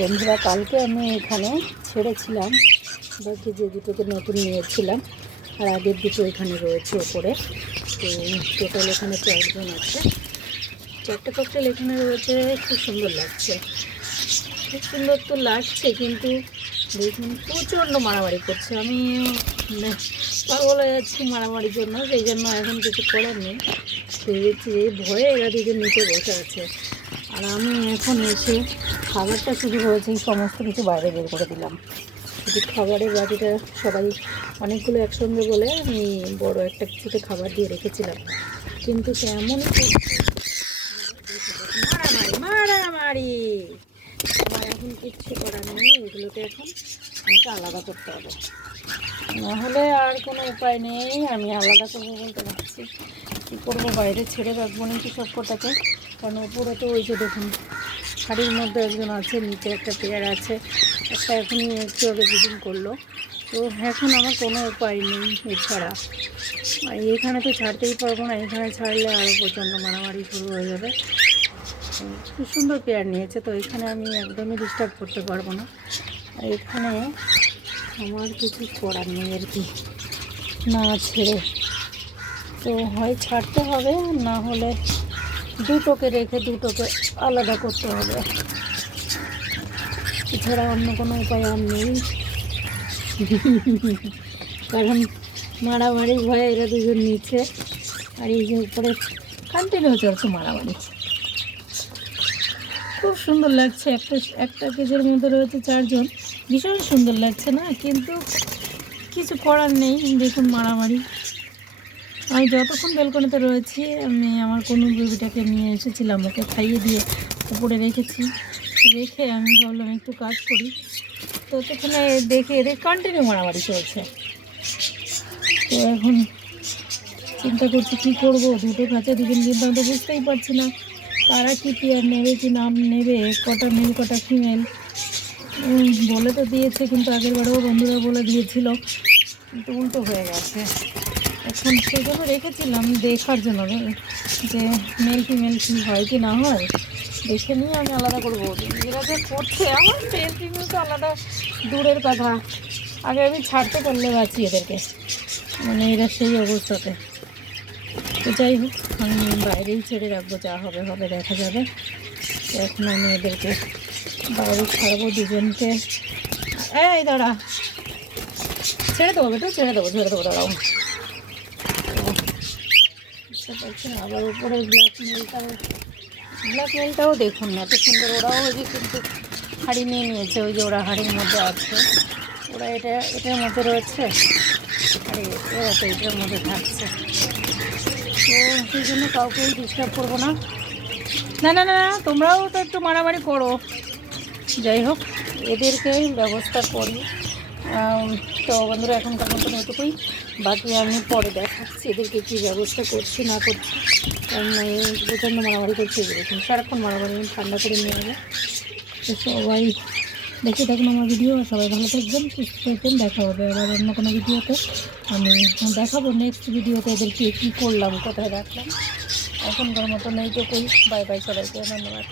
বন্ধুরা, কালকে আমি এখানে ছেড়েছিলাম বাকি যে দুটোকে নতুন নিয়েছিলাম, আর আগের দুটো এখানে রয়েছে ওপরে। তো টোটাল এখানে 4 জন আছে। 4টে ককটেল এখানে রয়েছে। খুব সুন্দর লাগছে, খুব সুন্দর তো লাগছে, কিন্তু দেখুন প্রচণ্ড মারামারি করছে। আমি পাগল হয়ে যাচ্ছি মারামারির জন্য, সেই জন্য এখন কিছু করার নেই। ভেবেছি এই ভয়ে এরা দুজন নিচে বসে আছে, আর আমি এখন এসে খাবারটা শুরু হয়েছে, সমস্ত কিছু বাইরে বের করে দিলাম। শুধু খাবারের বাটিটা সবাই অনেকগুলো একসঙ্গে বলে আমি বড় একটা কিছুতে খাবার দিয়ে রেখেছিলাম, কিন্তু সে এমনই মারামারি মারামারি। আমার এখন কিচ্ছু করার নেই, এগুলোকে এখন আমাকে আলাদা করতে হবে, নাহলে আর কোনো উপায় নেই। আমি আলাদা করবো বলতে পারছি, কী করবো, বাইরে ছেড়ে রাখবো নাকি সব কটাকে, কারণ ওপরে তো ওই যে দেখুন হাড়ির মধ্যে একজন আছে, নিচে একটা পেয়ার আছে, একটা এখনই একটু আগে ব্রিডিং করলো। তো এখন আমার কোনো উপায় নেই এছাড়া। আর এখানে তো ছাড়তেই পারবো না, এখানে ছাড়লে আরও প্রচণ্ড মারামারি শুরু হয়ে যাবে। খুব সুন্দর পেয়ার নিয়েছে, তো এখানে আমি একদমই ডিস্টার্ব করতে পারবো না। আর এখানে আমার কিছু করার নেই আর কি, না ছেড়ে তো হয় ছাড়তে হবে, না হলে দুটোকে রেখে দুটোকে আলাদা করতে হবে, এছাড়া অন্য কোনো উপায় আর নেই। কারণ মারামারি ভয়ে এরা দুজন নিচে, আর এই যে উপরে কন্টিনিউ চলছে মারামারি। খুব সুন্দর লাগছে, একটা কেজের মধ্যে রয়েছে 4 জন, ভীষণ সুন্দর লাগছে না, কিন্তু কিছু করার নেই। দেখুন মারামারি। আমি যতক্ষণ ব্যালকনিতে রয়েছি, আমি আমার কোনো বেবিটাকে নিয়ে এসেছিলাম, ওকে খাইয়ে দিয়ে উপরে রেখেছি, রেখে আমি ভাবলাম একটু কাজ করি, তো ততক্ষণে দেখে এদের কন্টিনিউ মারামারি চলছে। তো এখন চিন্তা করছি কী করবো, দুটো কাছে দুজন, কিন্তু আমি তো বুঝতেই পারছি না কারা কী পেয়ার নেবে কি নাম নেবে, কটা মেল কটা ফিমেল। বলে তো দিয়েছে, কিন্তু আগের বারেও বন্ধুরা বলে দিয়েছিল, কিন্তু উল্টো হয়ে গেছে। এখন সেই জন্য রেখেছিলাম দেখার জন্য, যে মেল ফিমেল কী হয় কি না হয়, দেখে নিয়ে আমি আলাদা করবো। এরা যে করছে, আমার মেল ফিমেল তো আলাদা দূরের কথা, আগে আমি ছাড়তে পারলে বাঁচি এদেরকে, মানে এরা সেই অবস্থাতে। তো যাই হোক, আমি বাইরেই ছেড়ে রাখবো, যা হবে হবে দেখা যাবে। এখন আমি এদেরকে বাইরে ছাড়বো দুজনকে। এই দাঁড়া, ছেড়ে দেবো বেটা, ছেড়ে দেবো দাঁড়াও। বুঝতে পারছেন, আবার উপরে ব্ল্যাক মেলটাও দেখুন না, এত সুন্দর। ওরাও ওই যে কিন্তু হাঁড়ি নিয়ে নিয়েছে, ওই যে ওরা হাঁড়ির মধ্যে আছে, ওরা এটার মধ্যে রয়েছে, আর ওরা তো এটার মধ্যে থাকছে। তো সেই জন্য কাউকেই ডিস্টার্ব করবো না। না না না, তোমরাও তো একটু মারামারি করো। যাই হোক, এদেরকে ব্যবস্থা করি। তো বন্ধুরা, এখনকার মতন এটুকুই, বাকি আমি পরে দেখাচ্ছি এদেরকে কী ব্যবস্থা করছি না করছি। কারণ প্রচণ্ড মারামারি করছে, দেখুন সারাক্ষণ মারামারি, ঠান্ডা করে নিয়ে যাবে। তো সবাই দেখে থাকুন আমার ভিডিও, সবাই ভালো থাকবেন, সুস্থ থাকবেন। দেখা হবে আবার অন্য কোনো ভিডিওতে। আমি দেখাবো নেক্সট ভিডিওতে এদেরকে কী করলাম, কোথায় রাখলাম। এখনকার মতন এইটুকুই। বাই বাই সবাইকে, ধন্যবাদ।